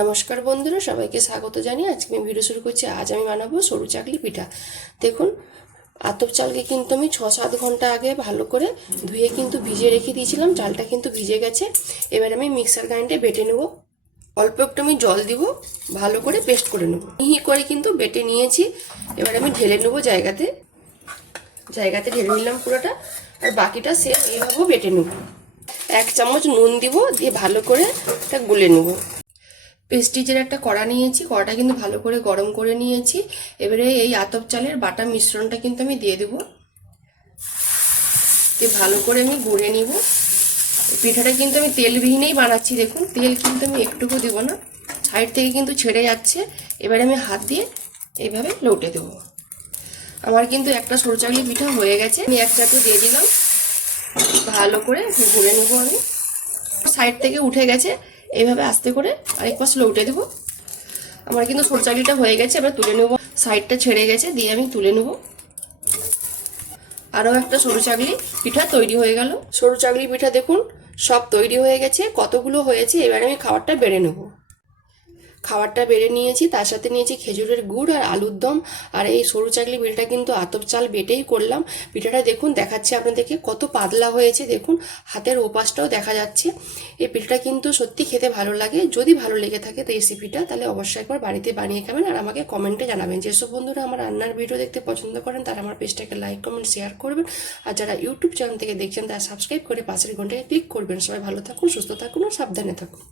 নমস্কার বন্ধুরা, সবাইকে স্বাগত জানিয়ে আজকে আমি ভিডিও শুরু করছি। আজ আমি বানাবো সরু চাকলি পিঠা। দেখুন, আতপ চালকে কিন্তু আমি ছ সাত ঘণ্টা আগে ভালো করে ধুয়ে কিন্তু ভিজে রেখে দিয়েছিলাম। চালটা কিন্তু ভিজে গেছে। এবার আমি মিক্সার গ্রাইন্ডে বেটে নেব। অল্প একটু আমি জল দিব, ভালো করে পেস্ট করে নেব। মিহি করে কিন্তু বেটে নিয়েছি। এবার আমি ঢেলে নেব জায়গাতে। জায়গাতে ঢেলে নিলাম পুরোটা। আর বাকিটা সেম এইভাবেও বেটে নেব। এক চামচ নুন দিব, দিয়ে ভালো করে এটা গুলে নেব। পেস্টিজের একটা কড়া নিয়েছি, কড়াটা কিন্তু ভালো করে গরম করে নিয়েছি। এবারে এই আতপ চালের বাটা মিশ্রণটা কিন্তু আমি দিয়ে দেবো। দিয়ে ভালো করে আমি গুঁড়ে নিব। পিঠাটা কিন্তু আমি তেলবিহীনেই বানাচ্ছি, দেখুন, তেল কিন্তু আমি একটুকু দেবো না। সাইড থেকে কিন্তু ছেড়ে যাচ্ছে। এবারে আমি হাত দিয়ে এইভাবে লৌটে দেবো। আমার কিন্তু একটা সরু পিঠা হয়ে গেছে, আমি এক চাটু দিয়ে দিলাম। ভালো করে ঘুরে নেব আমি। সাইড থেকে উঠে গেছে। এইভাবে আস্তে করে আরেক পাশ উঠে দেবো। আমার কিন্তু সরু হয়ে গেছে, এবার তুলে নেব। সাইডটা ছেড়ে গেছে, দিয়ে আমি তুলে নেব। আরও একটা সরু চাকলি পিঠা তৈরি হয়ে গেল। সরু চাকলি পিঠা দেখুন, সব তৈরি হয়ে গেছে, কতগুলো হয়েছে, এবার আমি খাবারটা বেড়ে নেব। খাবারটা বেড়ে নিয়েছি, তার সাথে নিয়েছি খেজুরের গুড় আর আলুর দম। আর এই সরু চাকলি পিঠাটা কিন্তু আতপ চাল বেটেই করলাম। পিঠাটা দেখুন, দেখাচ্ছে আপনাদেরকে কত পাতলা হয়েছে, দেখুন, হাতের ওপাশটাও দেখা যাচ্ছে। এই পিঠাটা কিন্তু সত্যি খেতে ভালো লাগে, যদি ভালো লেগে থাকে তো রেসিপিটা, তাহলে অবশ্যই একবার বাড়িতে বানিয়ে খাবেন আর আমাকে কমেন্টে জানাবেন। যেসব বন্ধুরা আমার রান্নার ভিডিও দেখতে পছন্দ করেন, তারা আমার পেজটাকে লাইক কমেন্ট শেয়ার করবেন। আর যারা ইউটিউব চ্যানেল থেকে দেখছেন, তারা সাবস্ক্রাইব করে পাশের ঘন্টায় ক্লিক করবেন। সবাই ভালো থাকুন, সুস্থ থাকুন আর সাবধানে থাকুন।